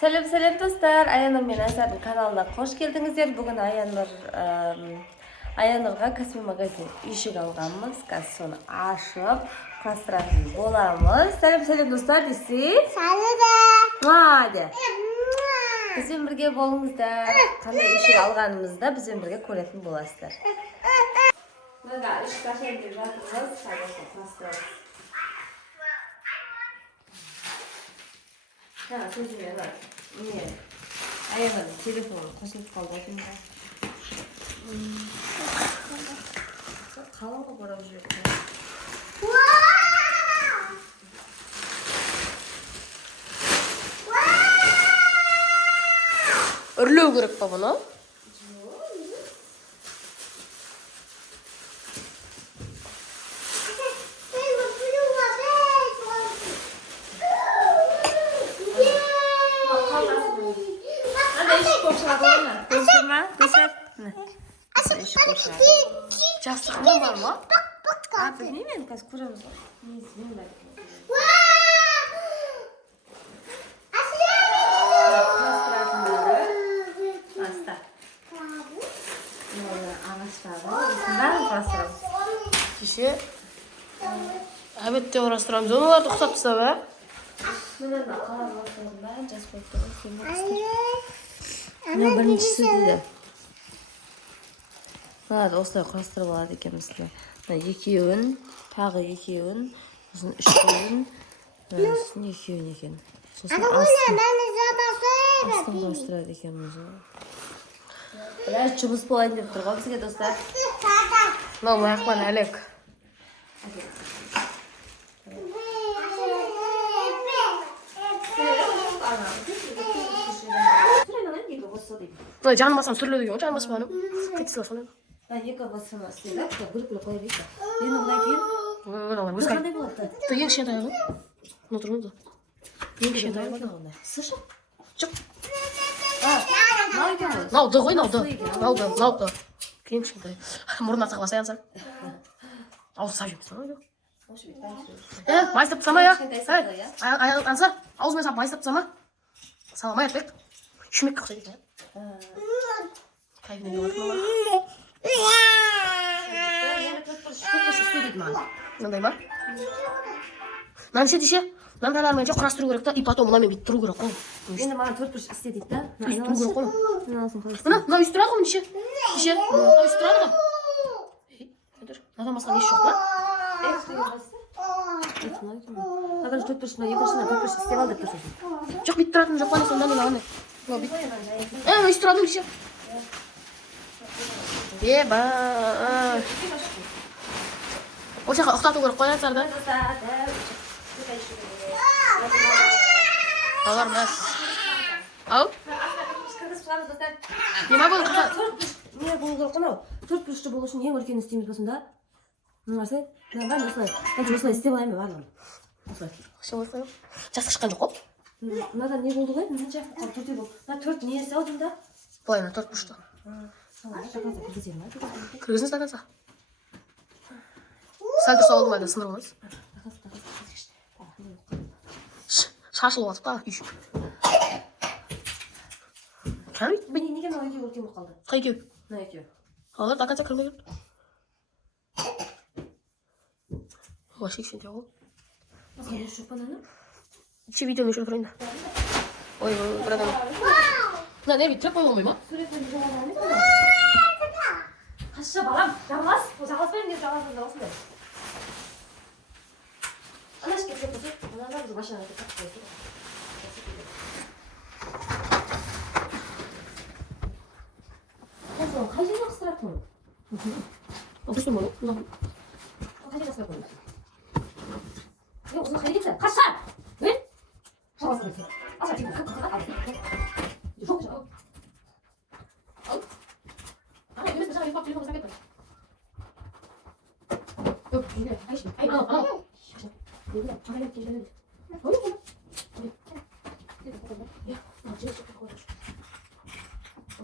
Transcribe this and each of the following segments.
Selam dostlar, Ayanur мен Asar'ın kanalına hoş geldinizler. Bugün Ayanur'ga kosme magazin үйшік алғанбыз. Қазір соны ашып, құрастыратын боламыз. Selam dostlar десе. Hadi. Бізбен бірге болыңыздар. Қандай үйшік алғанымызда бізбен бірге көретін боласыздар. Мына үш кашен деп жатырмыз. Қазір құрастырамыз. 자, 조심해라. 예. 아이가 телефон 거슬 қалды 같은데. қалың 거 뭐라고 줄까? 으르르 그랬다 보나? Жастығың бар ма? Білмеймін енді қазір көреміз ғой. Аста. Ағаштағы бәрін құрастырамыз. Кеше әбетте құрастырамыз. Оналарды ұқсап тастап, ә? Мына қалар бастығын бәрін жазып қойып тұрмыз. Мына біріншісі дейді. Мынады осылай құрастырып алады екенбіз. Екеуін, тағы екеуін, сосын үшеуін, сосын екеуін екен. Сосын астын құрастырады екенбіз. Біраз жұмыс болайын деп тұр ғой бізге достар. Мынау маяқпен әлек. Жаным басам сүрледі екен ғой, жаным баспаным. Қайтысыла соны. Екі басыма істеді, бөліп қойып еді. Енді одан кейін Бір қандай болады? ең кішкентай ғой. Мына тұрмыз да. Ең кішкентай ғой. Сышы? Жоқ. Мынау екен ғой. Науды ғой, науды. Ең кішкентай. Мұрнына сақласа янса. Ауыз сап жемесін ғой. Майыстап тастама я. Аяғын анса, аузымен сап майыстап тастама. Саламай атпек. Шүмекке ұқсайды екен. Кайфіне келіп отыр ма? Мынандай ма? Мынаны ше деше, мынандайлармен же құрастыру керек та, и потом мынамен бүйтіп тұру керек қой. Енді маған төрт-бұрыш істе дейді да. Тұру керек қой. Мына үйсі тұрады ғой деше. Деше, мына үйсі тұрады ғой. Надан басқа еш жоқ па? Надан төрт-бұрышына, екіншісіне төрт-бұрыш істеп ал деп тұрсың. Жоқ, бүйтіп тұратын жоқ па, сонда мен ағандай. Үйсі тұрады ғой деше. Еба. Ол жаққа ұқтату керек қой ансарды. Алар мәс. Ау? Нема бұл құта? Не болу керек қонау? Төрт бұрышты болу үшін ең үлкен істейміз басында. Нұрмасы? Осылай істеп алайын ба барлығын? Осылай. Все ой қойып. Жасы шыққан жоқ қой? Мынадан не болды ғой? Мынанша төртеу болды. Мына төрт не салдым да? Былайына төрт бұрышты. Кіргізін стаканса. Сәл тұрса олдым айда сындырып алайыз. Шашылып атып та үйшік. Кәмейт? Неге мынау екеу үлкен болып қалды? Қай екеу? Мына екеу. Алар даканса кірмеген. Вообще кішкентай ғой. Басқа дұрыс жоқ па наны? Че видеоны өшіріп тұрайын да. Ой, бір адам. Мына не бүйтіп қойып болмай ма? Қасша балам, жағалас. Жағаласпайын деп жағаласында осындай. Анаш кетіп тұрсыз, анада біз машинаға кетіп қойсыз. Қай жерде қыстырап қойын? Осысын болу. Қай жерде қыстырап қойын? Осыны қай кетті? Қасша! Өн? Жағаласын кетті. Аша кетті. Жоқ, жоқ. Ал. Ай, емес жаңа ұйықтап телефонға кетті. Yok, güzel. Ay şimdi. Ay, al. Güzel. Çayla tecrübe et. Olur mu? Ya, acı çok koymuş.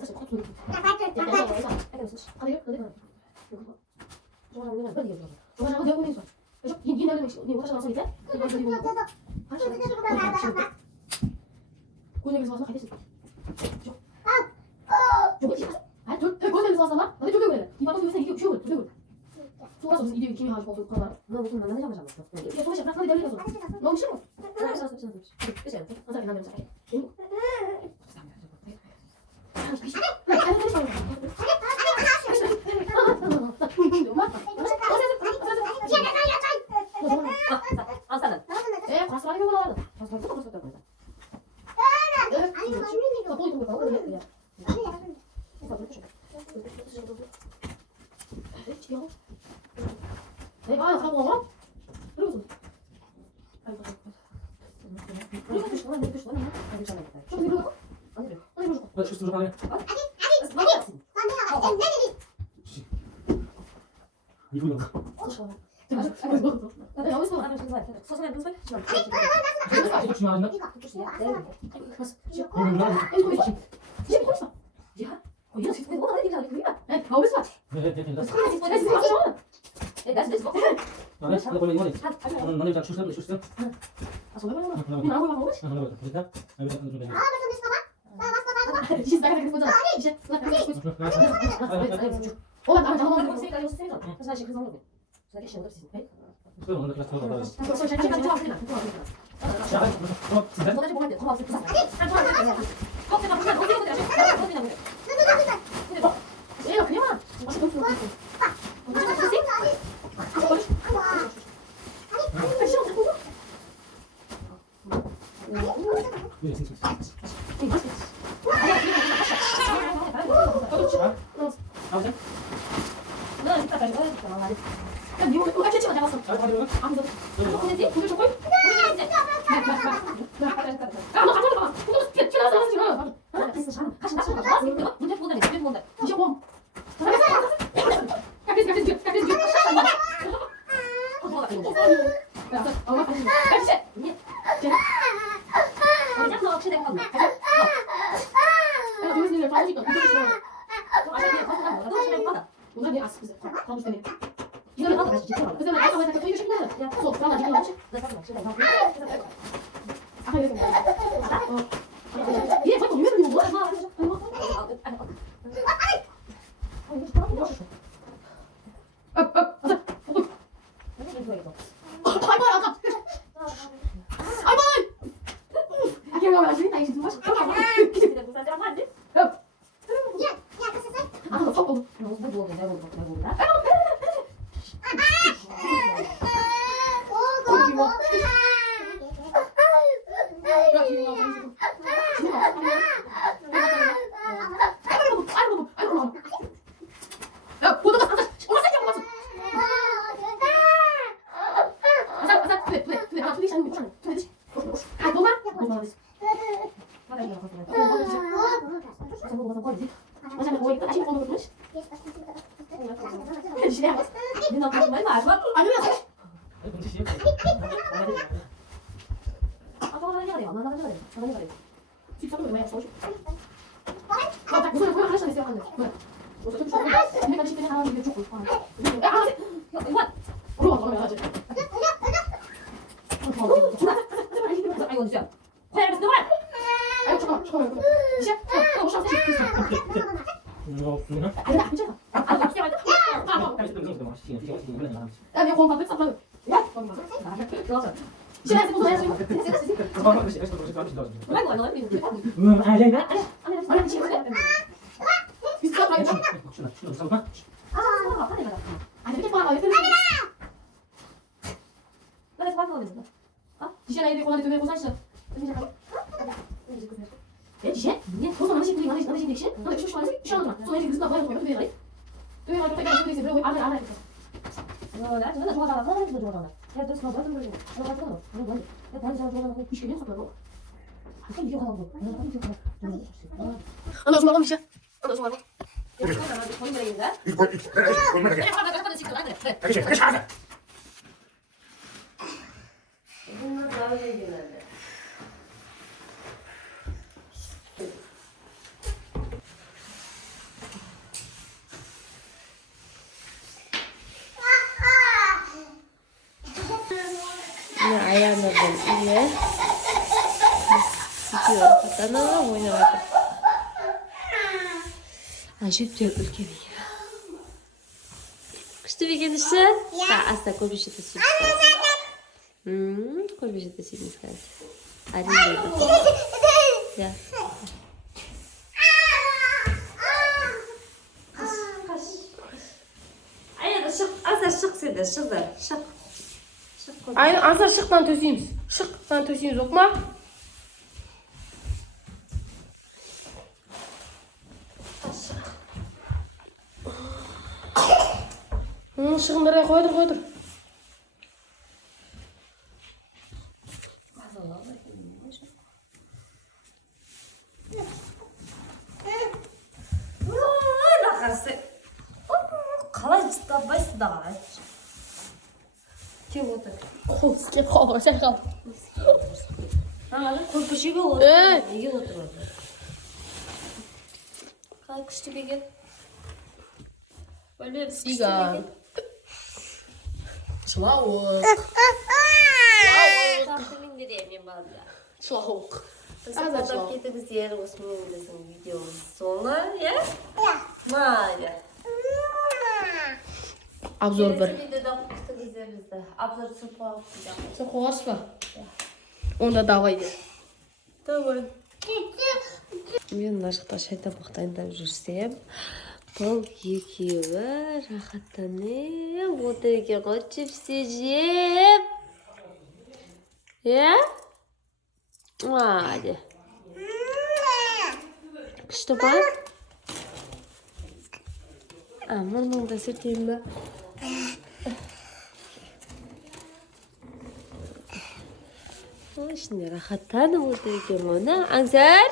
Nasıl koktu? Hadi yok, hadi. Sonra ne var? Hadi yok. Sonra hadi yok ne var? Yok, yine öyle bir şey. Ne uğraşamazsın bir de. Koyduğumuz 와서 가겠지. 저기 아, 저 거기서 왔잖아. 근데 저기 그래. 이 바닥에 이게 쉬워. 저기. 소가서 무슨 이게 김이 하고 거기서 가나. 너 무슨 만나는 사람 잡았어? 이게 소시 나 근데 내려서. 너무 싫어. 그래서 그치 않지? 어차피 나 잘해. 아싸는 에, 과수 많이 먹어 나와. 과수 많이 먹어 나와. 내가 가고 와. 그러고서. 그리고 시원한 거 시원한 거 괜찮아. 좀 이러고. 아니 그래. 아니 그러고. 나 실수 좀 하네. 이분은 나 여기서 아니 선생 서서히 무슨 시간. 이거 중요하나? 그치야. 네. 야. 어 이거 진짜 뭐 하는 얘기야? 그니까. 네, 나 하나 걸린 거네. 너네 자 출세 출세. 아, 소리 말고. 이 나무 봐 먹지. 하나 걸렸다. 그러니까 여기다 좀 해. 이제 나가 그렇게 보자. 이제 나 나 잠깐 그럼 먹어. 세가 이거 세가. 사실 그 정도. 자기 시험 없이. 그럼 오늘 클래스 더 받아. 벌써 잘 가지고 와. 그냥. 자, 뭐 진짜? 너네 좀 볼게. 더 없을 거. 껍데가 그냥 어디 어디 하셔. 어디 나오게. 얘가 그냥 맛이 너무 좋아. 왜 생겼어? 아버지? 너 진짜 잘 먹어야 돼. 야, 니 오늘 또 같이 찍어 잡았어. 잘 받으면? 아무도. 근데 오늘 조금. 이제 아, 너 가져가 봐. 오늘 튀어나와서 하는 지금. 문제 보다 문제 보다. 이제 뭐. 가비스. 엄마 가비스. 가비스. 그냥 너 시대 하고. 야, 여기서 이제 봐주니까 이거 싫어. 아니 그냥 너 시대 받아. 오늘 내 아스 가고 싶네. 이거는 나도 같이 지켜라. 그다음에 아까 왜 자꾸 이거 싫냐? 야, 또 나가 지금 뭐지? 내가 같이 시대 하고. 아까 이렇게 뭐. 얘 자꾸 유명한 거 뭐야? ayağına ben iyi. рахаттана ойнап жатыр. Әжептәуір үлкен екен. Күшті бе екен іші? Аста көрпешеде сүйміз қазір. Көрпешеде сүйміз қазір. Әрине. Ja. Аяда шық, аса шық сен де, шық да, шық. Ансар шықтан төсейміз. Шықтан төсейміз, оқ ма? Шығындырай қойдыр. қалай жыстаппайсыз да айтшы. Кеп отыр. Қол істеп қалды, сәл қалды. Көрпешеге отыр. Неге отыр отыр? Қалай күшті беген? Бөлмем күшті беген? Шылауық. Тақтымен берем мен балда. Шылауық. Қосып кетіңіздер осымен біздің видеомыз соңы, иә? Майлы. Обзор бір. Видеода күтіңіздер бізді. Обзор түсіп қойып. Сен қоғасыз ба? Онда давай де. Давай. Мен мына жақта шай тамақтайындап жүрсем, бұл екеуі рахаттанып отыр екен ғой, чипсы жеп. Иә? Hadi. Күшті ба? Мұрныңды сүртейін ба? Ішінде рахаттанып отыр екен оны. Аңсар?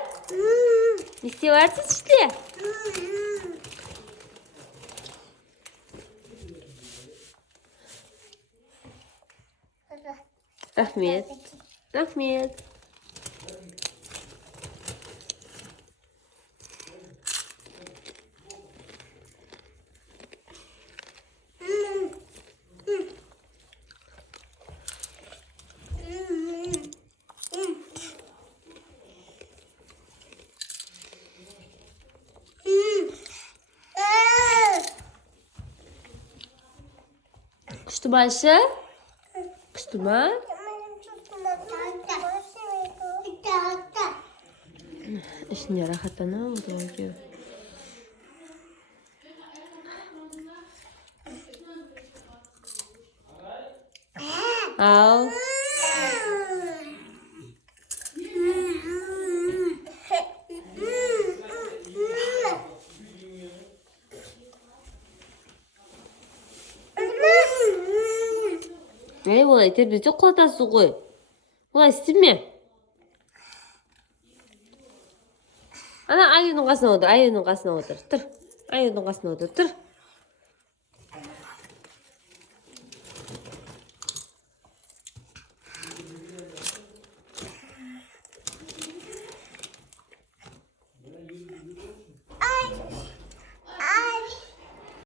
Не істеп жатсыз іште? Рахмет. Рахмет. Күшті ма іші? Күшті ма? ішінде рахаттанамын отыр екеуі. Ал. Олай тербете құлатасыз ғой. Олай істеме. Ана аюның қасына отыр, аюның қасына отыр. Тұр. Аюның қасына отыр, тұр.